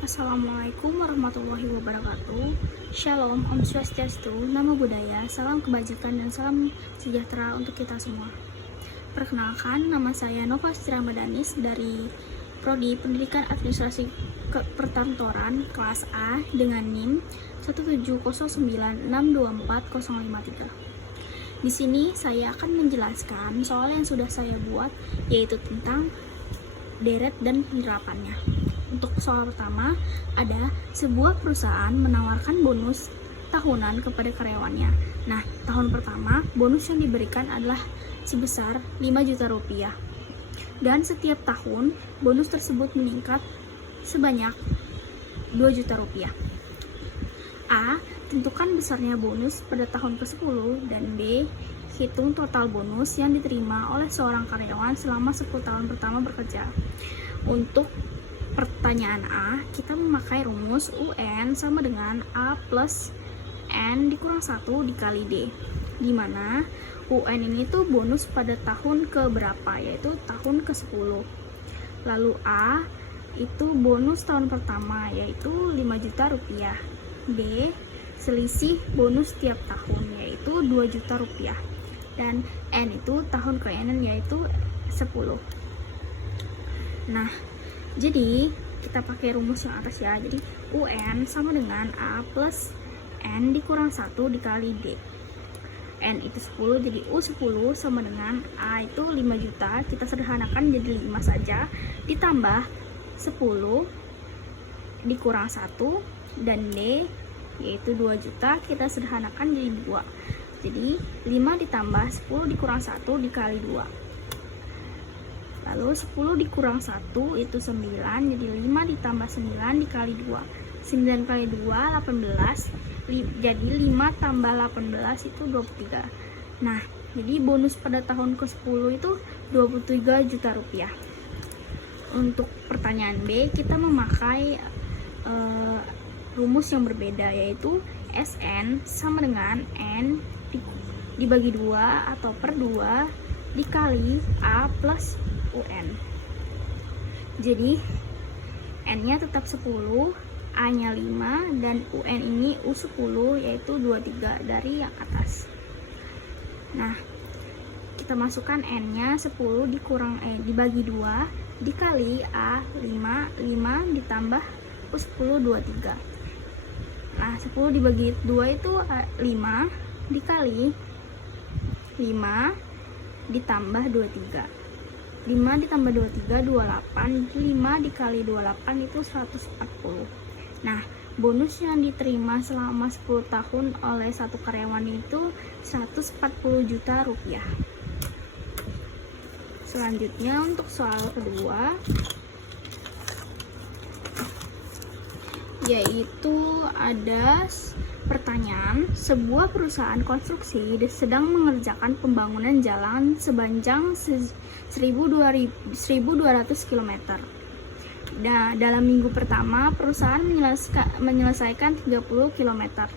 Assalamualaikum warahmatullahi wabarakatuh. Shalom, Om Swastiastu, Namo Buddhaya, salam kebajikan dan salam sejahtera untuk kita semua. Perkenalkan, nama saya Nova Siti Ramadanis dari Prodi Pendidikan Administrasi Perkantoran kelas A dengan NIM 17096240053. Di sini saya akan menjelaskan soal yang sudah saya buat, yaitu tentang deret dan penerapannya. Untuk soal pertama, ada sebuah perusahaan menawarkan bonus tahunan kepada karyawannya. Nah, tahun pertama, bonus yang diberikan adalah sebesar 5 juta rupiah. Dan setiap tahun, bonus tersebut meningkat sebanyak 2 juta rupiah. A. Tentukan besarnya bonus pada tahun ke-10, dan B. Hitung total bonus yang diterima oleh seorang karyawan selama 10 tahun pertama bekerja. Untuk pertanyaan A, kita memakai rumus UN sama dengan A plus N dikurang 1 dikali D, di mana UN ini tuh bonus pada tahun ke berapa, yaitu tahun ke-10. Lalu A itu bonus tahun pertama, yaitu 5 juta rupiah. D, selisih bonus tiap tahun, yaitu 2 juta rupiah. Dan N itu tahun ke N, yaitu 10. Nah, jadi kita pakai rumus yang atas ya. Jadi UN sama dengan A plus N dikurang 1 dikali D. N itu 10, jadi U10 sama dengan A itu 5 juta. Kita sederhanakan jadi 5 saja. Ditambah 10 dikurang 1, dan D yaitu 2 juta. Kita sederhanakan jadi 2. Jadi 5 ditambah 10 dikurang 1 dikali 2. Lalu 10 dikurang 1 itu 9, jadi 5 ditambah 9 dikali 2. 9 kali 2, 18. Jadi 5 tambah 18 itu 23. Nah, jadi bonus pada tahun ke-10 itu 23 juta rupiah. Untuk pertanyaan B, kita memakai rumus yang berbeda, yaitu SN sama dengan N dibagi 2 atau per 2 dikali A plus UN. Jadi N-nya tetap 10, A-nya 5, dan UN ini U10 yaitu 23 dari yang atas. Nah, kita masukkan N-nya 10 dibagi 2 dikali A 5 ditambah U10 23. Nah, 10 dibagi 2 itu 5 dikali 5 ditambah 23. 5 ditambah 23, 28. 5 dikali 28 itu 140. Nah, bonus yang diterima selama 10 tahun oleh satu karyawan itu 140 juta rupiah. Selanjutnya untuk soal kedua, yaitu ada pertanyaan, sebuah perusahaan konstruksi sedang mengerjakan pembangunan jalan sepanjang 1.200 km. Nah, dalam minggu pertama, perusahaan menyelesaikan 30 km.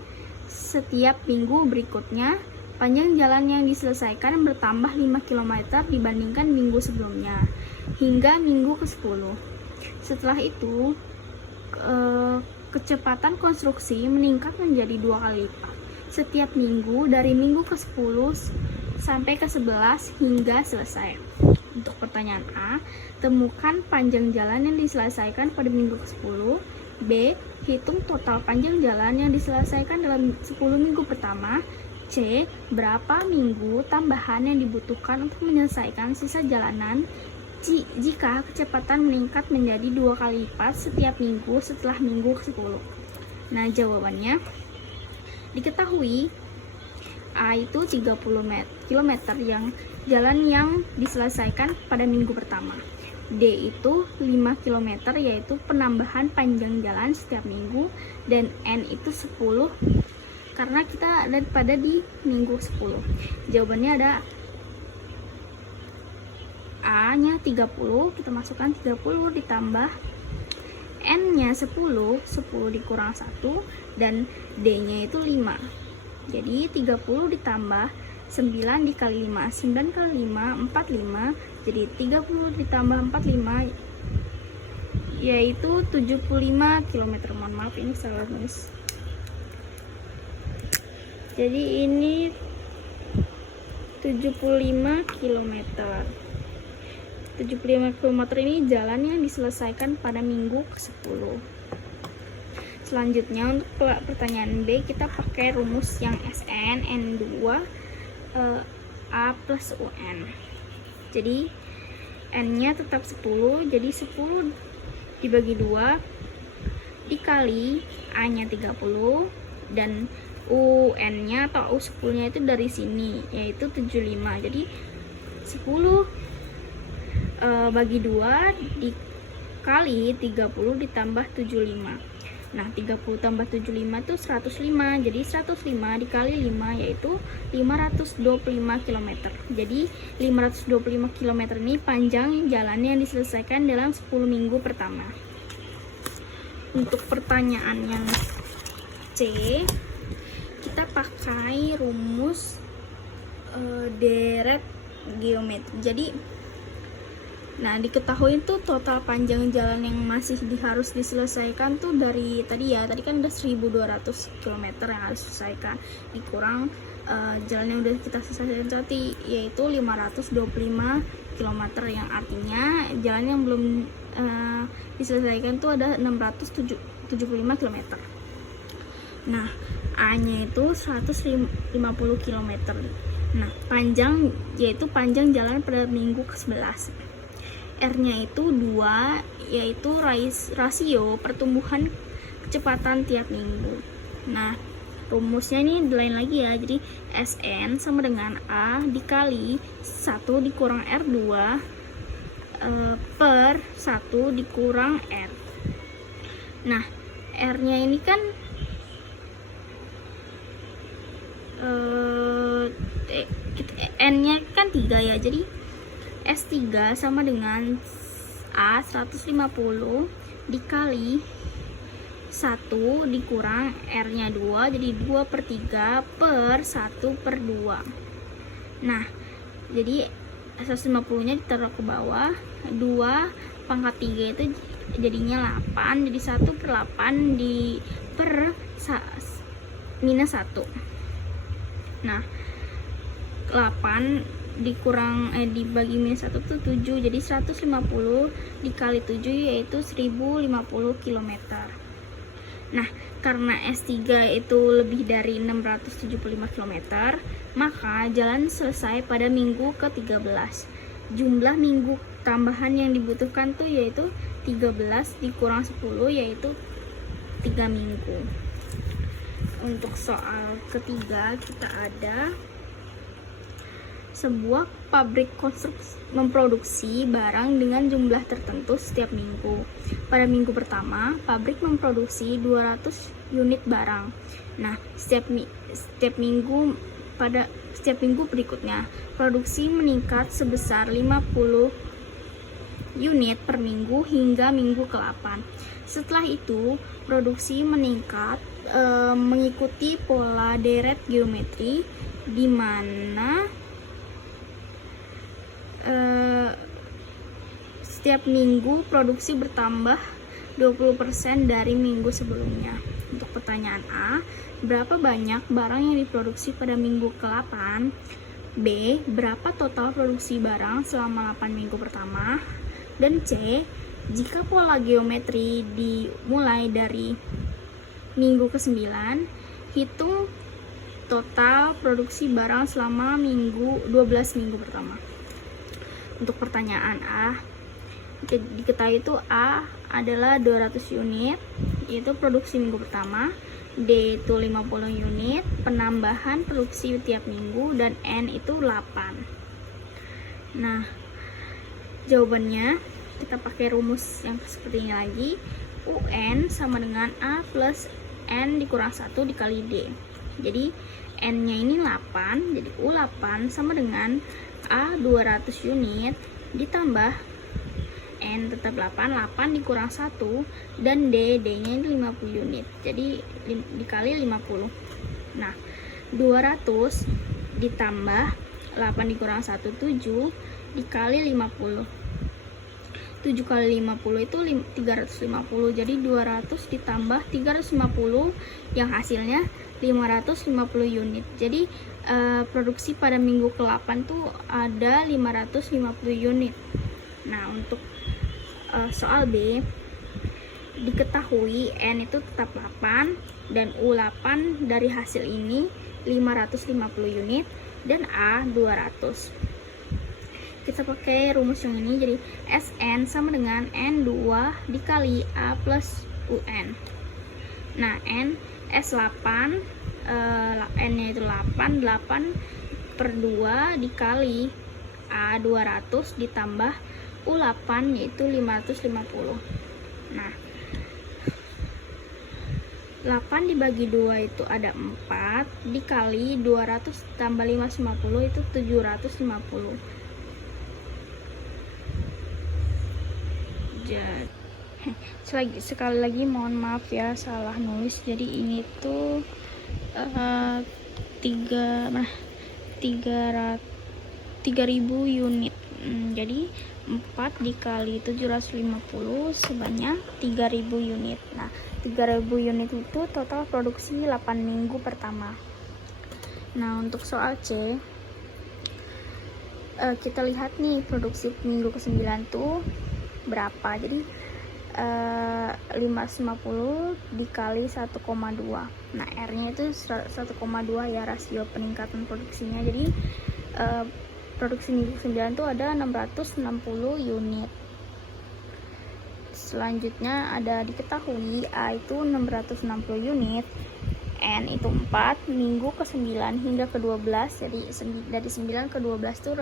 Setiap minggu berikutnya, panjang jalan yang diselesaikan bertambah 5 km dibandingkan minggu sebelumnya, hingga minggu ke-10. Setelah itu, kecepatan konstruksi meningkat menjadi 2 kali lipat setiap minggu dari minggu ke-10 sampai ke-11 hingga selesai. Untuk pertanyaan A, temukan panjang jalan yang diselesaikan pada minggu ke-10. B, hitung total panjang jalan yang diselesaikan dalam 10 minggu pertama. C, berapa minggu tambahan yang dibutuhkan untuk menyelesaikan sisa jalanan jika kecepatan meningkat menjadi 2 kali lipat setiap minggu setelah minggu ke-10. Nah, jawabannya diketahui A itu 30 km yang jalan yang diselesaikan pada minggu pertama. D itu 5 km yaitu penambahan panjang jalan setiap minggu, dan N itu 10 karena kita ada pada di minggu 10. Jawabannya ada A-nya 30, kita masukkan 30 ditambah N-nya 10 dikurang 1, dan D-nya itu 5. Jadi 30 ditambah 9 dikali 5, 9 kali 5, 45. Jadi 30 ditambah 45 yaitu 75 km. Mohon maaf ini salah nulis. Jadi ini 75 km. 75 km ini jalan yang diselesaikan pada minggu ke-10. Selanjutnya untuk pertanyaan B, kita pakai rumus yang SN N2 A plus UN. Jadi N-nya tetap 10, jadi 10 dibagi 2 dikali A-nya 30 dan UN-nya atau U10-nya itu dari sini, yaitu 75. Jadi 10 bagi 2 dikali 30 ditambah 75. Nah, 30 tambah 75 itu 105. Jadi 105 dikali 5 yaitu 525 km. Jadi 525 km ini panjang jalan yang diselesaikan dalam 10 minggu pertama. Untuk pertanyaan yang C, kita pakai rumus deret geometri. Jadi diketahui tuh total panjang jalan yang masih harus diselesaikan tuh dari tadi kan udah 1200 km yang harus diselesaikan, dikurang jalan yang udah kita selesaikan tadi yaitu 525 km, yang artinya jalan yang belum diselesaikan tuh ada 675 km. Nah, A-nya itu 150 km. Nah, panjang yaitu panjang jalan pada minggu ke-11. R-nya itu 2, yaitu rasio pertumbuhan kecepatan tiap minggu. Nah, rumusnya ini lain lagi ya. Jadi SN sama dengan A dikali 1 dikurang R2 per 1 dikurang R. Nah, R-nya ini kan N-nya kan 3 ya. Jadi S3 sama dengan A 150 dikali 1 dikurang R-nya 2, jadi 2 per 3 per 1 per 2. Nah, jadi 150 nya ditaruh ke bawah, 2 pangkat 3 itu jadinya 8, jadi 1 per 8 di per minus 1. Nah, 8 dikurang dibagi minus 1 tuh 7, jadi 150 dikali 7 yaitu 1050 km. Nah, karena S3 itu lebih dari 675 km, maka jalan selesai pada minggu ke-13. Jumlah minggu tambahan yang dibutuhkan tuh yaitu 13 dikurang 10 yaitu 3 minggu. Untuk soal ketiga kita ada sebuah pabrik konstruksi memproduksi barang dengan jumlah tertentu setiap minggu. Pada minggu pertama, pabrik memproduksi 200 unit barang. Nah, setiap minggu berikutnya, produksi meningkat sebesar 50 unit per minggu hingga minggu ke-8. Setelah itu, produksi meningkat mengikuti pola deret geometri di mana setiap minggu produksi bertambah 20% dari minggu sebelumnya. Untuk pertanyaan A, berapa banyak barang yang diproduksi pada minggu ke-8? B, berapa total produksi barang selama 8 minggu pertama? Dan C, jika pola geometri dimulai dari minggu ke-9, hitung total produksi barang selama 12 minggu pertama. Untuk pertanyaan A, diketahui itu A adalah 200 unit, yaitu produksi minggu pertama. D itu 50 unit, penambahan produksi tiap minggu, dan N itu 8. Nah, jawabannya kita pakai rumus yang seperti ini lagi. UN sama dengan A plus N dikurang 1 dikali D. Jadi N-nya ini 8, jadi U8 sama dengan A 200 unit ditambah N tetap 8 dikurang 1 dan D-nya ini 50 unit. Jadi dikali 50. Nah, 200 ditambah 8 dikurang 1 7 dikali 50. 7 kali 50 itu 350. Jadi 200 ditambah 350 yang hasilnya 550 unit. Jadi produksi pada minggu ke-8 tuh ada 550 unit. Nah, untuk soal B, diketahui N itu tetap 8 dan U8 dari hasil ini 550 unit dan A 200. Kita pakai rumus yang ini, jadi Sn sama dengan N2 dikali A plus UN. Nah, N S8, N-nya itu 8 per 2 dikali A 200 ditambah U8 yaitu 550. Nah, 8 dibagi 2 itu ada 4 dikali 200 tambah 550 itu 750. Sekali lagi mohon maaf ya, salah nulis. Jadi ini tuh 3000 unit. Jadi 4 dikali 750 sebanyak 3000 unit. Nah, 3000 unit itu total produksi 8 minggu pertama. Nah, untuk soal C, kita lihat nih produksi minggu ke-9 tuh berapa. Jadi 550 dikali 1,2. Nah, R-nya itu 1,2 ya, rasio peningkatan produksinya. Jadi produksi minggu ke-9 tuh ada 660 unit. Selanjutnya ada diketahui A itu 660 unit, N itu 4, minggu ke-9 hingga ke-12. Jadi dari 9 ke 12 tuh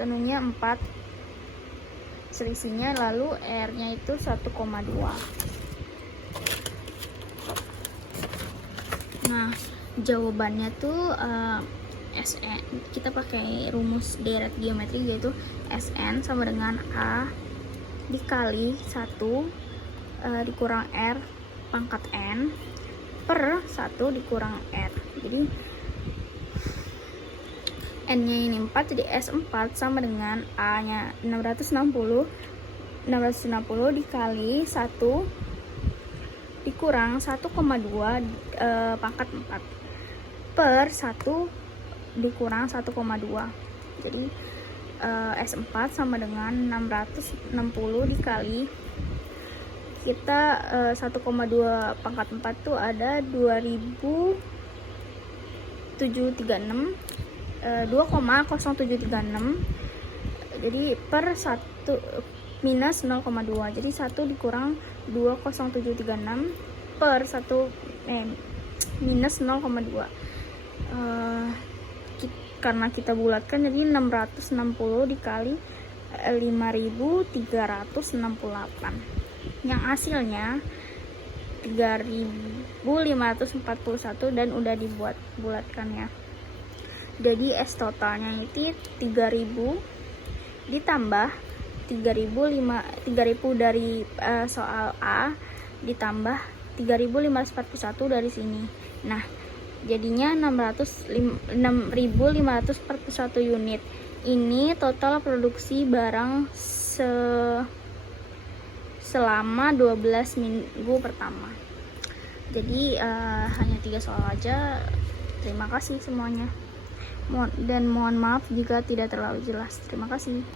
tentunya 4 selisihnya, lalu R-nya itu 1,2. Nah, jawabannya tuh Sn, kita pakai rumus deret geometri, yaitu Sn sama dengan A dikali 1 dikurang R pangkat N per 1 dikurang R. Jadi N-nya ini 4, jadi S4 sama dengan A-nya 660 dikali 1 dikurang 1,2 pangkat 4 per 1 dikurang 1,2. Jadi S4 sama dengan 660 dikali, kita 1,2 pangkat 4 tuh ada 2,0736, jadi per 1 minus 0,2. jadi 1 dikurang 2,0736 per 1 minus 0,2. Karena kita bulatkan, jadi 660 dikali 5368 yang hasilnya 3541 dan udah dibuat bulatkan ya. Jadi S totalnya itu 3000 ditambah 3000 dari soal A ditambah 3541 dari sini. Nah, jadinya 6541 unit. Ini total produksi barang selama 12 minggu pertama. Jadi hanya 3 soal aja. Terima kasih semuanya. Dan mohon maaf jika tidak terlalu jelas. Terima kasih.